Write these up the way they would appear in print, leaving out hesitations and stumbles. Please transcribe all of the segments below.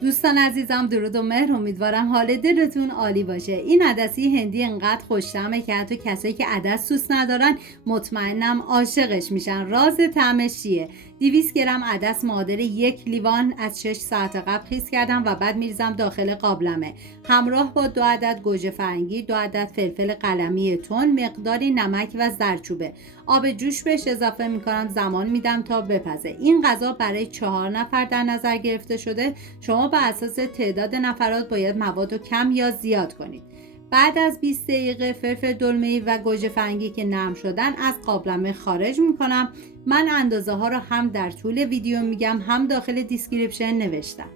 دوستان عزیزم، درود و مهر. امیدوارم حال دلتون عالی باشه. این عدسی هندی انقدر خوش‌طعمه که حتی کسایی که عدس دوست ندارن مطمئنم عاشقش میشن. راز طعمش چیه؟ 200 گرم عدس معادل 1 لیوان از 6 ساعت قبل خیس کردم و بعد میریزم داخل قابلمه، همراه با 2 عدد گوجه فرنگی، 2 عدد فلفل قلمی تند، مقداری نمک و زردچوبه. آب جوش بهش اضافه میکنم، زمان میدم تا بپزه. این غذا برای 4 نفر در نظر گرفته شده. شما بر اساس تعداد نفرات باید مواد رو کم یا زیاد کنید. بعد از 20 دقیقه فلفل دلمه‌ای و گوجه فرنگی که نرم شدن از قابلمه خارج میکنم. من اندازه ها رو هم در طول ویدیو میگم، هم داخل دیسکریپشن نوشتم.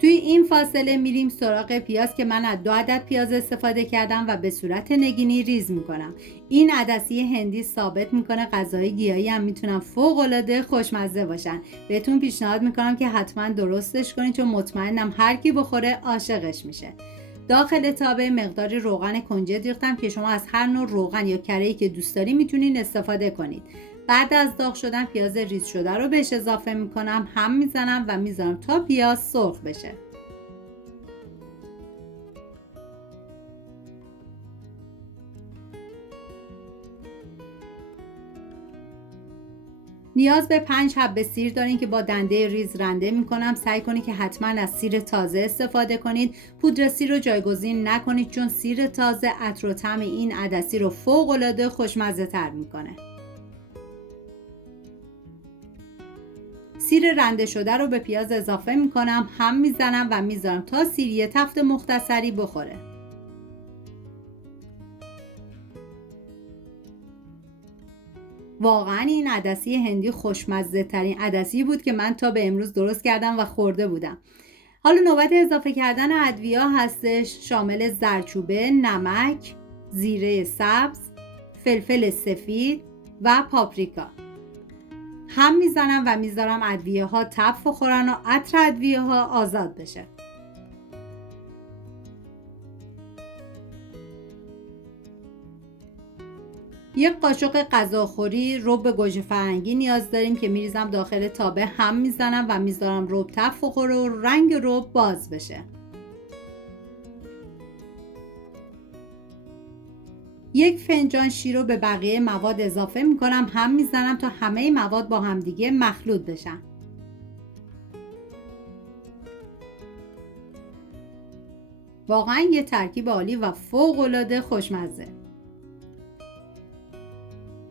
توی این فاصله میریم سراغ پیاز که من از 2 عدد پیاز استفاده کردم و به صورت نگینی ریز میکنم. این عدسی هندی ثابت میکنه غذای گیاهی هم میتونن فوق العاده خوشمزه باشن. بهتون پیشنهاد میکنم که حتما درستش کنید، چون مطمئنم هر کی بخوره عاشقش میشه. داخل تابه مقداری روغن کنجد ریختم که شما از هر نوع روغن یا کره‌ای که دوست دارید میتونید استفاده کنید. بعد از داغ شدن پیاز ریز شده رو بهش اضافه میکنم، هم میزنم و میذارم تا پیاز سرخ بشه. نیاز به 5 حبه سیر دارین که با دنده ریز رنده میکنم. سعی کنید که حتما از سیر تازه استفاده کنید. پودر سیر رو جایگزین نکنید، چون سیر تازه عطر و طعم این عدسی رو فوق العاده خوشمزه تر میکنه. سیر رنده شده رو به پیاز اضافه میکنم، هم میزنم و میذارم تا سیر یه تفت مختصری بخوره. واقعا این عدسی هندی خوشمزه ترین عدسی بود که من تا به امروز درست کردم و خورده بودم. حالا نوبت اضافه کردن ادویه هستش، شامل زردچوبه، نمک، زیره سبز، فلفل سفید و پاپریکا. هم میزنم و میذارم ادویه ها تف بخورن و عطر ادویه ها آزاد بشه. یک قاشق غذاخوری رب گوجه فرنگی نیاز داریم که میریزم داخل تابه، هم میزنم و میذارم رب تف بخوره و رنگ رب باز بشه. یک فنجان شیر رو به بقیه مواد اضافه میکنم، هم میزنم تا همه مواد با همدیگه مخلوط بشن. واقعا یه ترکیب عالی و فوق العاده خوشمزه.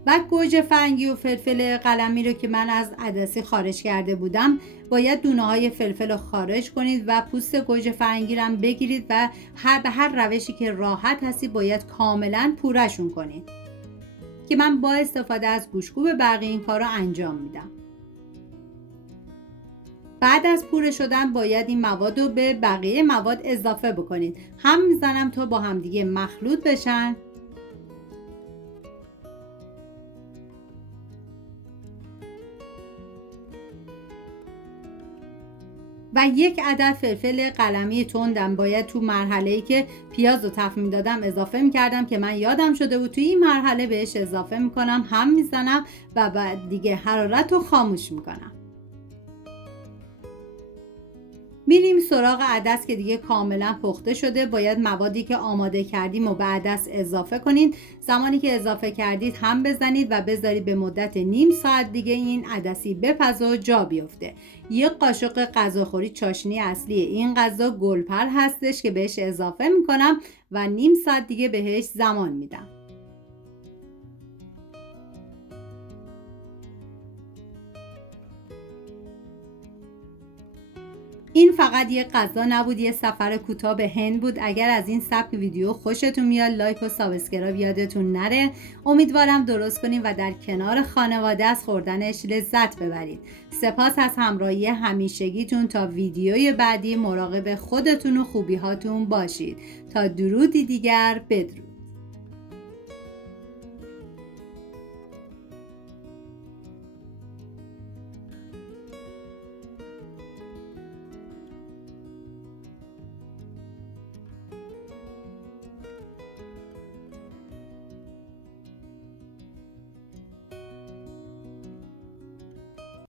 بعد گوجه فرنگی و فلفل قلمی رو که من از عدسی خارج کرده بودم، باید دونه های فلفل رو خارج کنید و پوست گوجه فرنگی رو هم بگیرید و به هر روشی که راحت هستی باید کاملا پورشون کنید، که من با استفاده از گوشت‌کوب برقی این کار رو انجام میدم. بعد از پوره شدن باید این مواد رو به بقیه مواد اضافه بکنید، هم میزنم تا با همدیگه مخلوط بشن. و 1 عدد فلفل قلمی تندم باید تو مرحله‌ای که پیاز رو تف میدادم اضافه میکردم که من یادم شده بود توی این مرحله بهش اضافه میکنم، هم میزنم و بعد دیگه حرارت رو خاموش میکنم. میریم سراغ عدس که دیگه کاملا پخته شده. باید موادی که آماده کردیم و به عدس اضافه کنید. زمانی که اضافه کردید هم بزنید و بذارید به مدت نیم ساعت دیگه این عدسی بپزه و جا بیفته. 1 قاشق غذاخوری چاشنی اصلی این غذا گلپر هستش که بهش اضافه میکنم و نیم ساعت دیگه بهش زمان میدم. این فقط یک غذا نبود، یه سفر کوتاه به هند بود. اگر از این سبک ویدیو خوشتون میاد لایک و سابسکرایب یادتون نره. امیدوارم درست کنید و در کنار خانواده از خوردنش لذت ببرید. سپاس از همراهی همیشگیتون. تا ویدیوی بعدی مراقب خودتون و خوبیهاتون باشید. تا درودی دیگر، بدرود.